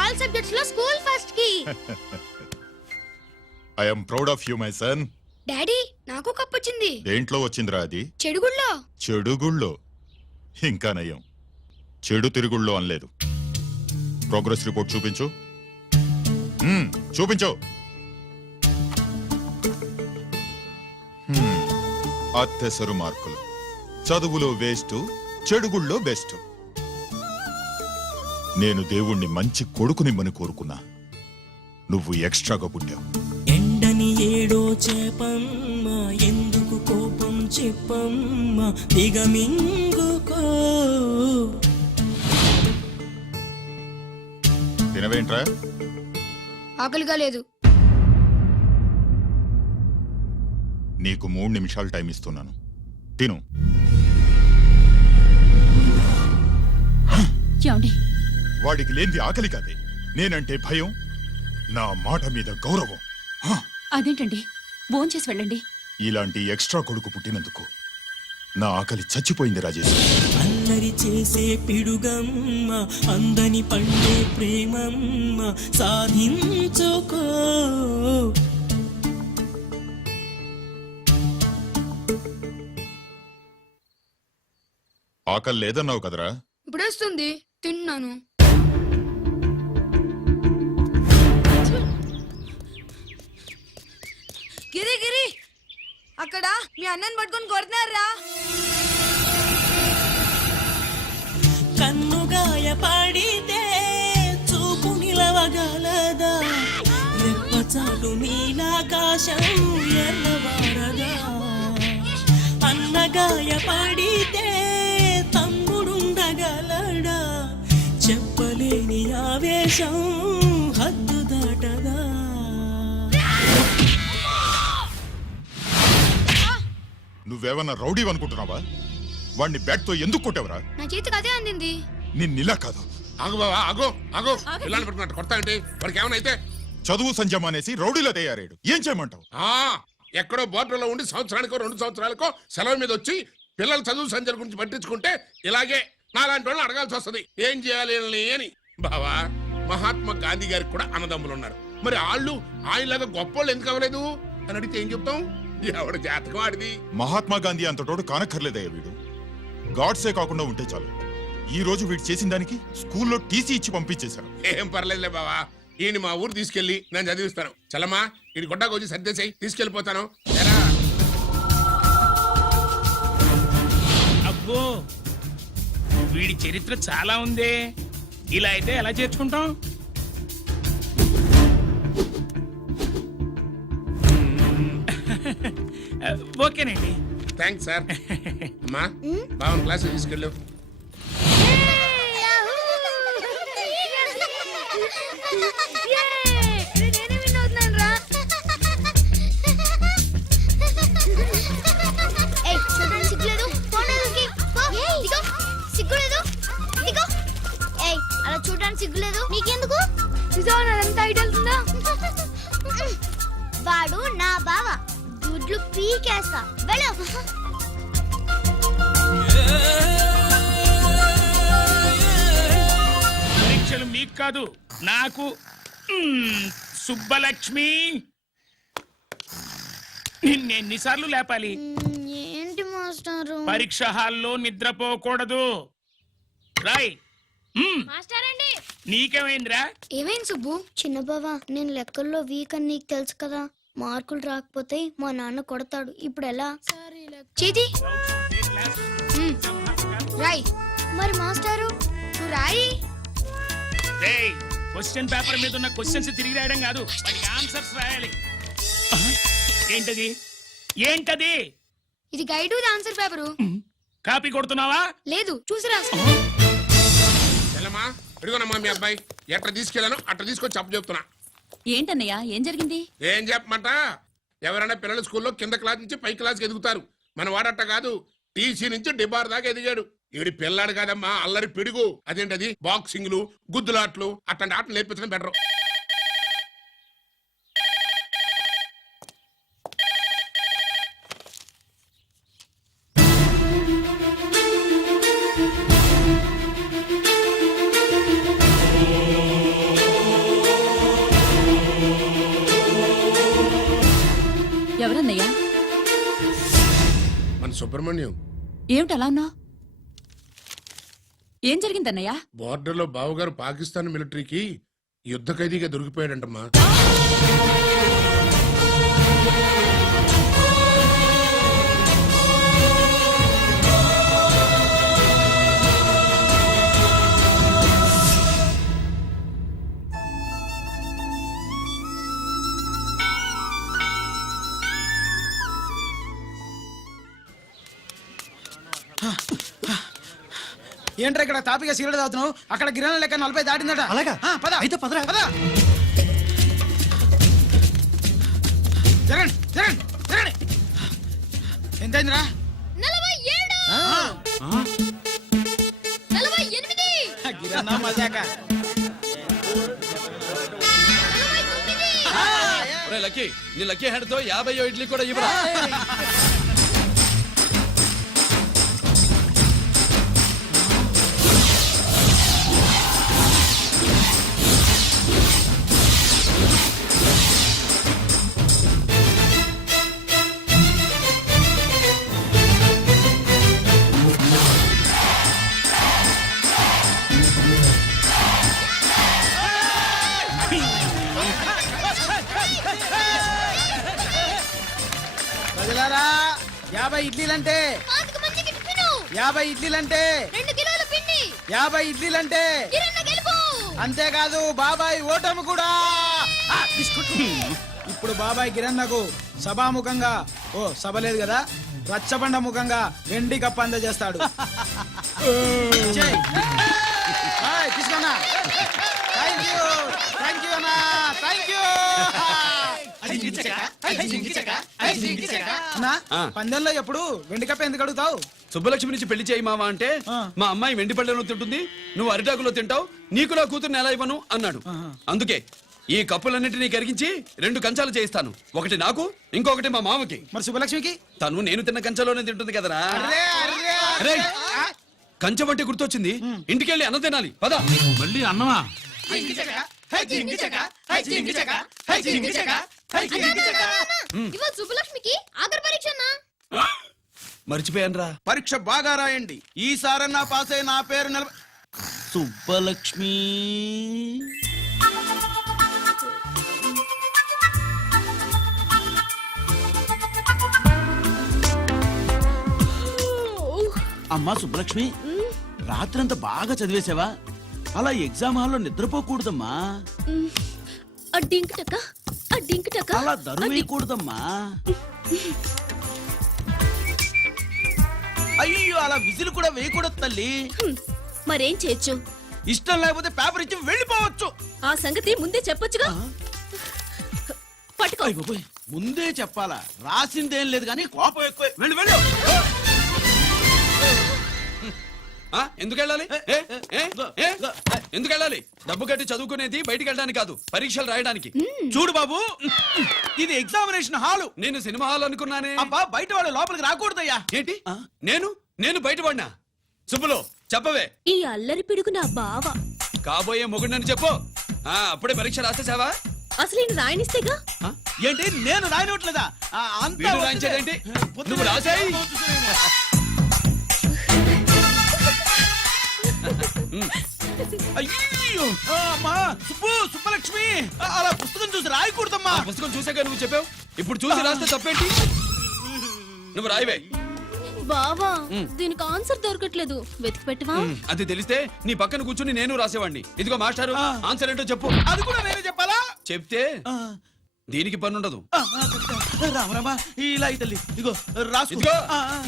All subjects లో school first కి. I am proud of you my son. Daddy నాకు cup వచ్చింది. దేంట్లో వచ్చిందిరా అది? చెడుగుళ్ళో. చెడుగుళ్ళో? ఇంకా నయం, చెడు తిరుగుళ్ళో అనలేదు. ప్రోగ్రెస్ రిపోర్ట్ చూపించు. చూపించు. అత్తెసరు మార్కులు, చదువులో వేస్ట్, చెడుగుళ్ళో బెస్ట్. నేను దేవుణ్ణి మంచి కొడుకునిమ్మని కోరుకున్నా, నువ్వు ఎక్స్ట్రాగా పుట్టావు. ఎండని ఏడో చేపమ్మ, ఎందుకు కోపం చెప్పమ్మ, దిగమింగుకో. తినవేంట్రా? ఆకలిగా లేదు. నీకు 3 నిమిషాలు టైం ఇస్తున్నాను, తిను. వాడికి లేనిది ఆకలి కాదే, నేనంటే భయం, నా మాట మీద గౌరవం. అదేంటండి, భోంచేసి వెళ్ళండి. ఇలాంటి ఎక్స్ట్రా కొడుకు పుట్టినందుకు నా ఆకలి చచ్చిపోయింది రాజేష్. అల్లరి చేసే పిడుగమ్మ, అందని పండే ప్రేమమ్మ, సాధించుకో. ఆకలి లేదన్నావు కదరా? ఇప్పుడేస్తుంది, తిన్నాను. గిరి గిరి, అక్కడ మీ అన్నని పట్టుకొని కొడుతున్నారా? కన్నుగాయ పడితే చూపు నిలవగలదా, రెప్పచాటు నీలాకాశం ఎర్రవారదా. అన్నగాయ పడితే తమ్ముడుండగలడా, చెప్పలేని ఆవేశం హద్దు దాటదా. నువ్వేమన్నా రౌడీ అనుకుంటున్నావా? వాడిని బ్యాట్ తో ఎందుకు కొట్టావరా? నా చేతికి అదే అందింది. నిన్నిలా కాదు. ఆగు బావా, ఆగు ఆగు. పిల్లల్ని పెట్టుకున్నట్టు కొడతా అంటే వాడికి ఏమైనా చదువు సంజం అనేసి రౌడీలో తయారాడు. ఏం చేయమంటావు? ఎక్కడో బోర్డులో ఉండి సంవత్సరానికో 2 సంవత్సరాలకో సెలవు మీద వచ్చి పిల్లలు చదువు సంజల గురించి పట్టించుకుంటే ఇలాగే నాలాంటి వాళ్ళని అడగాల్సి వస్తుంది, ఏం చేయాలి అని. బావా, మహాత్మా గాంధీ గారికి కూడా అన్నదమ్ములు ఉన్నారు. మరి ఆయనలాగా గొప్పోళ్ళు ఎందుకు అవ్వలేదు అని అడిగితే ఏం చెప్తాం? ఎవడు జాతకం ఆడిది. మహాత్మా గాంధీ అంతటోడు కానక్కర్లేదయ్యా వీడు. గాడ్సే కాకుండా ఉంటే చాలు. ఈ రోజు వీడు చేసిన దానికి స్కూల్లో టీసీ ఇచ్చి పంపించేశారు. ఏం పర్లేదులే బావా, ఈయన మా ఊరు తీసుకెళ్లి నేను చదివిస్తాను. చలమా, ఈయన గొడ్డాకు వచ్చి సర్దేశాయి, తీసుకెళ్లిపోతాను. అబ్బో, వీడి చరిత్ర చాలా ఉందే. ఇలా అయితే ఎలా చేర్చుకుంటాం? ఓకేనండి, థ్యాంక్స్ సార్. అమ్మా, బావన్ క్లాస్ తీసుకెళ్ళు. అలా చూడడానికి సిగ్గులేదు నీకెందుకు? నిజంతా ఐడియా. వాడు నా బావ, గుడ్లు పీకేస్తా. వెళ్ళు. పరీక్షలు మీకు కాదు, నాకు. సుబ్బలక్ష్మి, నిన్నెన్నిసార్లు లేపాలి? ఏంటి మాస్టారు? పరీక్ష హాల్లో నిద్రపోకూడదు. రాయ్. మాస్టర్ అండి, నీకేమైందిరా? ఏమైంది సుబ్బు? చిన్న బావా, నేను లెక్కల్లో వీక్ అని నీకు తెలుసు కదా. మార్కులు రాకపోతే మా నాన్న కొడతాడు. ఇప్పుడు ఎలా? చేతి రాయ్. మరి మాస్టారు నువ్వు రాయి. క్వశ్చన్ పేపర్ మీద ఉన్న క్వశ్చన్స్ తిరిగి రాయడం కాదు, వాటికి ఆన్సర్స్ రాయాలి. ఏంటది? ఏంటది? ఇది గైడ్ ఆన్సర్ పేపరు. కాపీ కొడుతున్నావా? లేదు, చూసి రాసుకో. చలమా, ఇదిగోనమ్మా మీ అబ్బాయి. ఎట్లా తీసుకెళ్ళాను అట్లా తీసుకొచ్చి అప్పు చెప్తున్నా. ఏంటన్నయ్య, ఏం జరిగింది? ఏం చెప్పమంట, ఎవరైనా పిల్లల స్కూల్లో కింద క్లాస్ నుంచి పై క్లాస్కి ఎదుగుతారు. మన వాడట్ట కాదు, టీసీ నుంచి డిబార్ దాకా ఎదిగాడు. ఇవిడి పిల్లాడు కాదమ్మా, అల్లరి పిడుగు. అదేంటది, బాక్సింగ్లు, గుద్దులాట్లు, అట్లాంటి ఆటలు నేర్పించడం బెటర్. సుబ్రహ్మణ్యం, ఏమిటి అలా ఉన్నావు? ఏం జరిగిందన్నయ్య? బోర్డర్లో బావగారు పాకిస్తాన్ మిలిటరీకి యుద్ధ ఖైదీగా దొరికిపోయాడంటమ్మా. ఏంట్రా ఇక్కడ తాపిగా సిగరెట్ తాగుతున్నావు? అక్కడ గిరాణ లెక్క 40 దాటిందట. అలాగా? పద అయితే పదరా. పద. జరగండి జరగండి జరగండి. ఎంతైందిరా? 47 గిరాణ మజాక. లక్కీ నీ లక్కీ హెడ్ తో 50 ఇడ్లీ కూడా ఇవ్వరా. ప్రజలారా 50 ఇడ్లీలంటే 50 ఇడ్లీలంటే 2 కిలోల పిండి 50 ఇడ్లీలంటే కిరణ్ గెలుపు. అంతేకాదు బాబాయ్ ఓటమి కూడా. ఇప్పుడు బాబాయ్ కిరణ్కు సభాముఖంగా సభ లేదు కదా, రచ్చబండ ముఖంగా వెండి కప్ప అందజేస్తాడు. తీసుకున్నా. థ్యాంక్ యూ అన్నా, థ్యాంక్ యూ అన్నా. పందెంలో ఎప్పుడు వెండి కప్ప ఎందుకు అడుగుతావు? సుబ్బలక్ష్మి నుంచి పెళ్లి చేయి మావా అంటే మా అమ్మాయి వెండి పళ్ళెలో తింటుంది, నువ్వు అరిటాకులో తింటావు, నీకు నా కూతుర్ని ఎలా ఇవ్వను అన్నాడు. అందుకే ఈ కప్పులన్నిటినీ కరిగించి 2 కంచాలు చేయిస్తాను. ఒకటి నాకు, ఇంకొకటి మా మామకి. మరి శుభలక్ష్మికి? తను నేను తిన్న కంచంలోనే తింటుంది కదరా. రేయ్, కంచం అంటే గుర్తొచ్చింది, ఇంటికెళ్ళి అన్నం తినాలి. పద. మళ్ళీ అన్నమా? ఇవాళ సుబ్బలక్ష్మికి ఆఖరి పరీక్ష అన్నా. మర్చిపోయానురా. పరీక్ష బాగా రాయండి, ఈసారన్నా పాస్ అయి నా పేరు సుబ్బలక్ష్మి. అమ్మా సుబ్బలక్ష్మి, రాత్రంతా బాగా చదివేశావా? అలా ఎగ్జామ్ హాల్లో నిద్రపోకూడదమ్మా. అలా దరువేయకూడదమ్మా. అయ్యో, అలా విజిల్ కూడా వేయకూడదు తల్లి. మరేం చేయొచ్చు? ఇష్టం లేకపోతే పేపర్ ఇచ్చి వెళ్ళిపోవచ్చు. ఆ సంగతి ముందే చెప్పొచ్చుగా. పట్టుకో. అయ్య బాబోయ్, ముందే చెప్పాలా? రాసిందేం లేదు కానీ కోపం ఎక్కువ. వెళ్ళు వెళ్ళు. ఎందుకు వెళ్ళాలి? ఎందుకు వెళ్ళాలి? డబ్బు కట్టి చదువుకునేది బయటికి వెళ్ళడానికి కాదు, పరీక్షలు రాయడానికి. చూడు బాబు, ఇది ఎగ్జామినేషన్ హాలు. నేను సినిమా హాల్ అనుకున్నానే. అబ్బా, బయట వాళ్ళు లోపలికి రాకూడదయ్యా. ఏంటి? నేను బయటపడినా? సుబ్బులు చెప్పవే. ఈ అల్లరి పిడుగు నా బావ. కాబోయే మొగుడినని చెప్పు. అప్పుడే పరీక్ష రాసేసావా? అసలు ఈయన రాయనిస్తేగా. ఏంటి, నేను రాయనట్లేదా? వీడు రాయించేదేంటి? నువ్వు రాసాయి. అయ్యో, అమ్మా సుబ్బలక్ష్మి, అలా పుస్తకం చూసి రాయకూడదమ్మా. పుస్తకం చూసాక నువ్వు చెప్పావు, ఇప్పుడు చూసి రాస్తే తప్పేంటి? నువ్వు రాయవే. బావా, దీనికి ఆన్సర్ దొరకట్లేదు, వెతికి పెట్టవా? అది తెలిస్తే నీ పక్కన కూర్చుని నేను రాసేవాడిని. ఇదిగో మాస్టారు, ఆన్సర్ ఏంటో చెప్పు. అది కూడా నేనే చెప్పాలా? చెప్తే దీనికి పనుండదు. రామరామా, ఇలా తల్లి, ఇదిగో రాసుకో. ఇదిగో,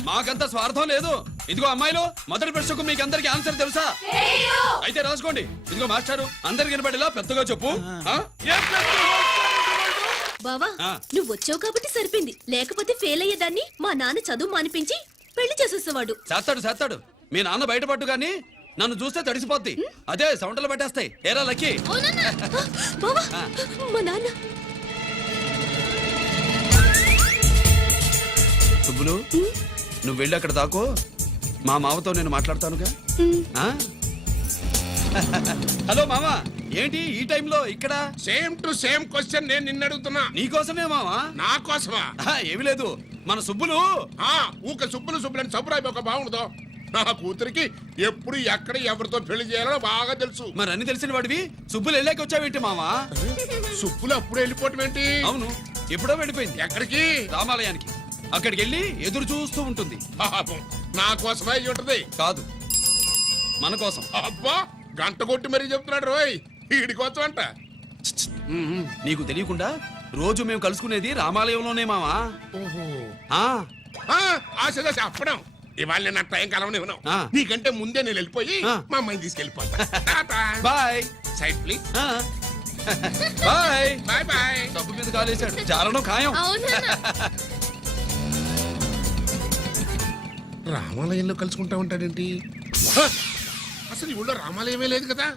మాకంత స్వార్థం లేదు. ఇదిగో అమ్మాయిలు, మొదటి ప్రశ్నకు మీకు అందరికి ఆన్సర్ తెలుసా? అయితే రాసుకోండి. ఇదిగో మాస్టారు, అందరికి వినపడేలా పెద్దగా చెప్పు. బావా, నువ్వు వచ్చావు కాబట్టి సరిపోయింది, లేకపోతే ఫెయిల్ అయ్యేదాన్ని. మా నాన్న చదువు మానిపించి పెళ్లి చేసేసేవాడు. చేస్తాడు. మీ నాన్న బయటపడ్డు గాని నన్ను చూస్తే తడిసిపోద్ది. అదే సౌంటలు పట్టేస్తాయి. ఏరా లక్కీ. బావా, మా నాన్న. సుబ్బులు, నువ్వు వెళ్ళి అక్కడ దాకో, మా మామతో నేను మాట్లాడతానుగా. హలో మామా, ఏంటి ఈ టైంలో ఇక్కడ? సేమ్ టు సేమ్ క్వశ్చన్ నేను నిన్ను అడుగుతున్నా. నీకోసమే మామా. నా కోసమా? ఏమి లేదు, మన సుబ్బులు ఆ ఊక సుబ్బులని సబ్బురాయి ఒక బాగుండదు నా కూతురికి ఎప్పుడు ఎక్కడ ఎవరితో పెళ్లి చేయాలో బాగా తెలుసు. మరి అన్ని తెలిసిన వాడివి సుబ్బులు వెళ్ళాక వచ్చావేంటి మావా? సుబ్బులు అప్పుడు వెళ్ళిపోవటం ఏంటి? అవును, ఎప్పుడో వెళ్ళిపోయింది. ఎక్కడికి? రామాలయానికి. అక్కడికి వెళ్ళి ఎదురు చూస్తూ ఉంటుంది. పాపం నా కోసమే అయి ఉంటది. కాదు, మన కోసం. అబ్బా గంట కొట్టి మరీ చెప్తున్నాడు రోయ్, వీడి కోసం అంట. నీకు తెలియకుండా రోజు మేము కలుసుకునేది రామాలయంలోనే మావా. ఓహో ఆ, ఆశ చెప్పడం ఇవాళ నేను టైం కలవనివ్వను. ఆ. నీకంటే ముందే నేను వెళ్ళిపోయి ఆ. మా అమ్మాయిని తీసుకెళ్ళిపోతా. బాయ్. Side please. ఆ. బాయ్. Bye bye. డబ్బు మీద కాలేశాడు, చాలడం ఖాయం. రామాలయంలో కలుసుకుంటా ఉంటాడేంటి? హ! అసలు ఈ ఊళ్ళో రామాలయమే లేదు కదా.